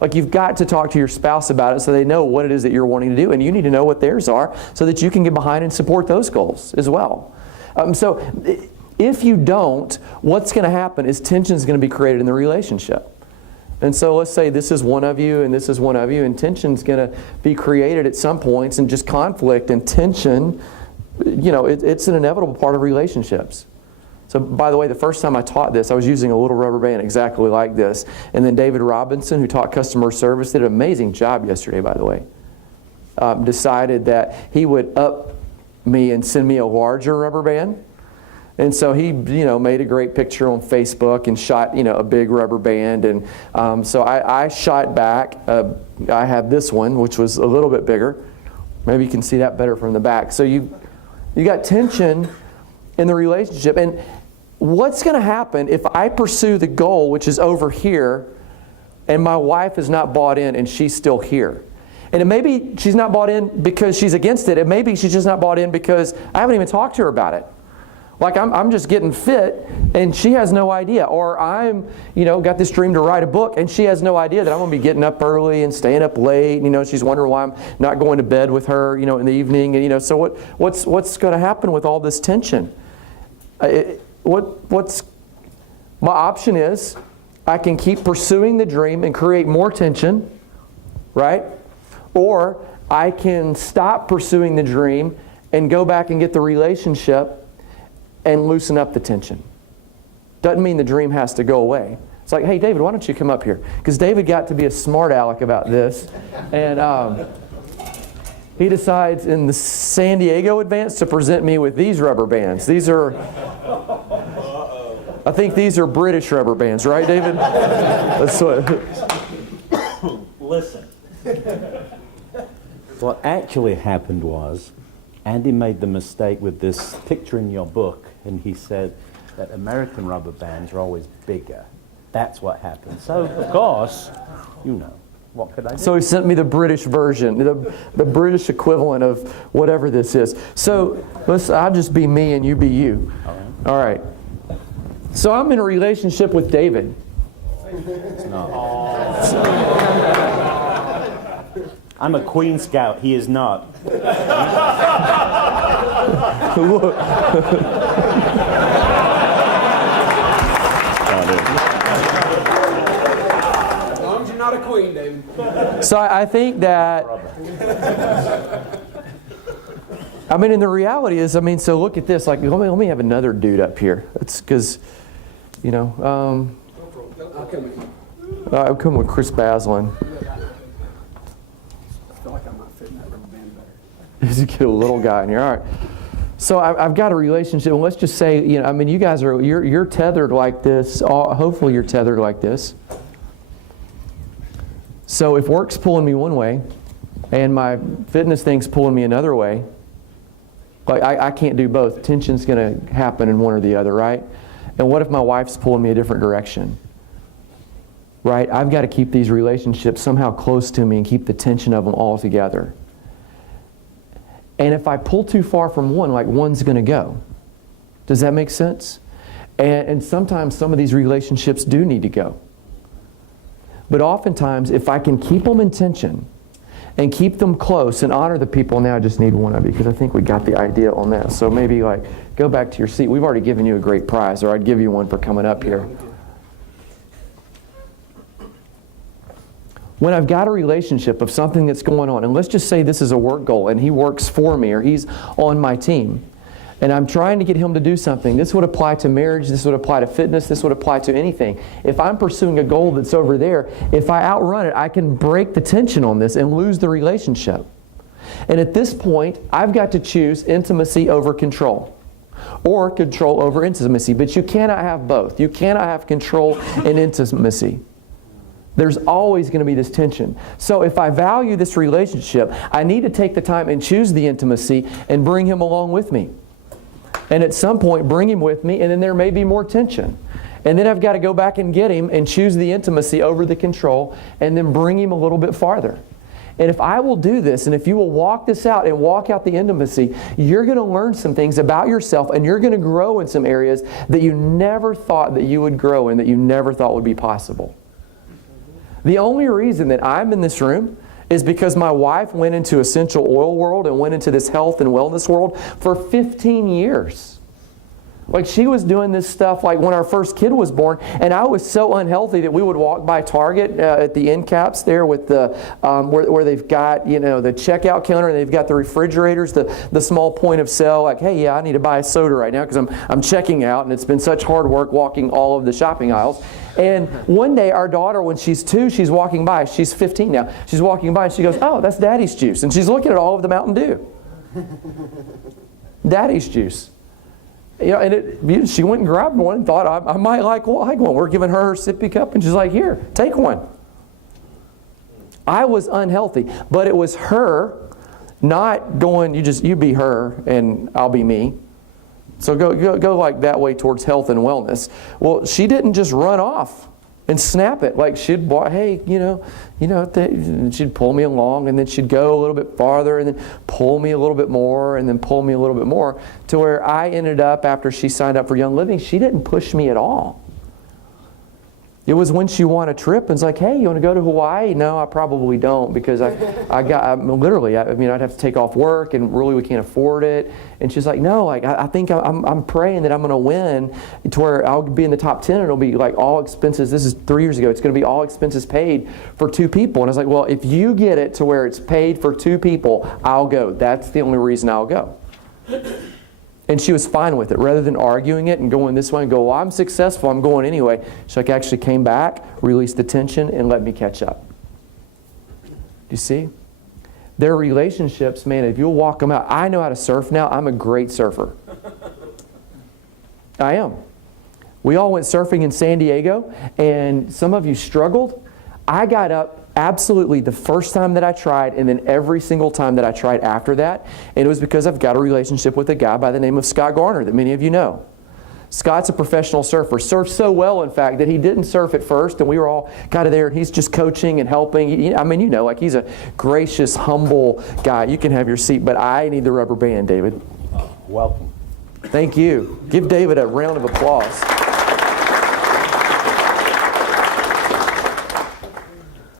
Like, you've got to talk to your spouse about it so they know what it is that you're wanting to do, and you need to know what theirs are so that you can get behind and support those goals as well. So if you don't, what's going to happen is tension is going to be created in the relationship. And so let's say this is one of you and this is one of you, and tension's going to be created at some points, and just conflict and tension, it's an inevitable part of relationships. So, by the way, the first time I taught this, I was using a little rubber band exactly like this. And then David Robinson, who taught customer service, did an amazing job yesterday, by the way. Decided that he would up me and send me a larger rubber band. And so he, made a great picture on Facebook and shot, a big rubber band. And so I shot back. I have this one, which was a little bit bigger. Maybe you can see that better from the back. So you got tension in the relationship. And what's going to happen if I pursue the goal, which is over here, and my wife is not bought in and she's still here? And it may be she's not bought in because she's against it. It may be she's just not bought in because I haven't even talked to her about it. Like, I'm just getting fit and she has no idea. Or I'm, got this dream to write a book and she has no idea that I'm going to be getting up early and staying up late. She's wondering why I'm not going to bed with her, in the evening. And, so what's going to happen with all this tension? What's my option is I can keep pursuing the dream and create more tension, right? Or I can stop pursuing the dream and go back and get the relationship and loosen up the tension. Doesn't mean the dream has to go away. It's like, hey, David, why don't you come up here? Because David got to be a smart aleck about this. And he decides in the San Diego advance to present me with these rubber bands. These are, I think these are British rubber bands, right, David? That's what. Listen. What actually happened was, Andy made the mistake with this picture in your book, and he said that American rubber bands are always bigger. That's what happened. So, of course, what could I do? So he sent me the British version, the British equivalent of whatever this is. So I'll just be me and you be you. All right. So I'm in a relationship with David. It's not. I'm a Queen Scout. He is not. Look. As long as you're not a queen, David. So I think that, and the reality is, so look at this. Like, let me have another dude up here. That's because, I'll come with Chris Baslin. You get a little guy in here. All right. So I've got a relationship, and let's just say, you guys are you're tethered like this. Hopefully, you're tethered like this. So if work's pulling me one way, and my fitness thing's pulling me another way, like I can't do both. Tension's going to happen in one or the other, right? And what if my wife's pulling me a different direction? Right? I've got to keep these relationships somehow close to me and keep the tension of them all together. And if I pull too far from one, like, one's going to go. Does that make sense? And sometimes some of these relationships do need to go. But oftentimes, if I can keep them in tension and keep them close and honor the people, now I just need one of you, because I think we got the idea on that. So maybe, go back to your seat. We've already given you a great prize, or I'd give you one for coming up here. When I've got a relationship of something that's going on, and let's just say this is a work goal, and he works for me, or he's on my team, and I'm trying to get him to do something. This would apply to marriage, this would apply to fitness, this would apply to anything. If I'm pursuing a goal that's over there, if I outrun it, I can break the tension on this and lose the relationship. And at this point, I've got to choose intimacy over control, or control over intimacy. But you cannot have both. You cannot have control and intimacy. There's always going to be this tension. So if I value this relationship, I need to take the time and choose the intimacy and bring him along with me. And at some point, bring him with me, and then there may be more tension. And then I've got to go back and get him and choose the intimacy over the control, and then bring him a little bit farther. And if I will do this, and if you will walk this out and walk out the intimacy, you're going to learn some things about yourself, and you're going to grow in some areas that you never thought that you would grow in, that you never thought would be possible. The only reason that I'm in this room is because my wife went into essential oil world and went into this health and wellness world for 15 years. Like, she was doing this stuff like when our first kid was born, and I was so unhealthy that we would walk by Target at the end caps there with the where they've got, you know, the checkout counter, and they've got the refrigerators, the small point of sale. Like, hey, yeah, I need to buy a soda right now because I'm checking out, and it's been such hard work walking all of the shopping aisles. And one day, our daughter, when she's 2, she's walking by. She's 15 now. She's walking by, and she goes, "Oh, that's Daddy's juice," and she's looking at all of the Mountain Dew. Daddy's juice. You know, and she went and grabbed one and thought, I might like one. We're giving her her sippy cup, and she's like, "Here, take one." I was unhealthy, but it was her not going, you be her and I'll be me. So go like that way towards health and wellness. Well, she didn't just run off and snap it. Like, she'd, hey, and she'd pull me along, and then she'd go a little bit farther, and then pull me a little bit more, and then pull me a little bit more, to where I ended up, after she signed up for Young Living, she didn't push me at all. It was when she won a trip and was like, "Hey, you want to go to Hawaii?" No, I probably don't, because I'd have to take off work, and really we can't afford it. And she's like, "No, like I think I'm praying that I'm going to win, to where I'll be in the top 10, and it'll be like all expenses." This is 3 years ago. "It's going to be all expenses paid for 2 people." And I was like, "Well, if you get it to where it's paid for 2 people, I'll go. That's the only reason I'll go." And she was fine with it. Rather than arguing it and going this way and go, "Well, I'm successful, I'm going anyway," she actually came back, released the tension, and let me catch up. Do you see? Their relationships, man, if you'll walk them out. I know how to surf now. I'm a great surfer. I am. We all went surfing in San Diego, and some of you struggled. I got up absolutely the first time that I tried, and then every single time that I tried after that. And it was because I've got a relationship with a guy by the name of Scott Garner that many of you know. Scott's a professional surfer. Surfs so well, in fact, that he didn't surf at first, and we were all kind of there, and he's just coaching and helping. Like, he's a gracious, humble guy. You can have your seat, but I need the rubber band, David. Welcome. Thank you. Give David a round of applause.